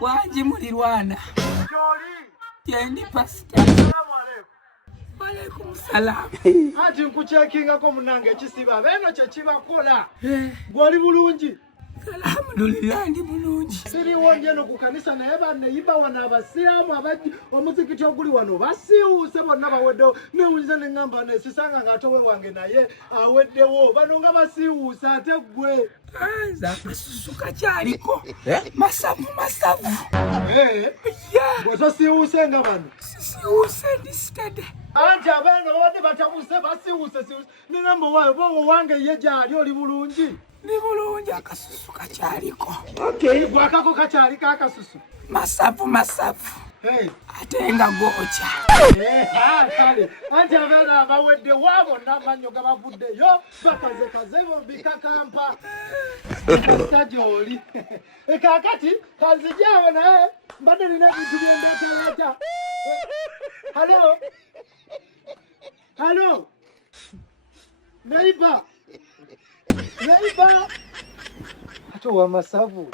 Wanji mulirwana. Joli. Yendi pastor. Assalamu alaikum. Walaikum salam. Ati nkuchekinga ko munange kisiba beno kye kibakola. Gwali bulungi. Alhamdulillah ndi bulungi. Siri wonje no ku kanisa naye banneyiba wana abasiramu abaji omuzikiti oguli wano basiwuse bonna baweddewo newuliza ne ngamba nesisanga ng'ate we wange naye aweddewo bano nga basiwuse ate ggwe. Anza akasusu kacyaliko. Masavu. Bw'oto siwuse nga bano. Siwuse ndi sitade. Anti abaana babadde batabuse basiwuse ne ngamba waayo bo wange ye gyali oli bulungi. Ni bulungi akasusu kacyaliko. Okay, gwakako kakyalika akasusu. Masavu. Ate nga gocha. Kale. Anti abaana abawedde wabo n'amannyo gabavuddeyo bakaze bo bikakampa. Stajoli. Kakati kanzijawo naye mbadde nina ebintu by'endeetereeta. Hello. Neighbor. Ate wa masavu.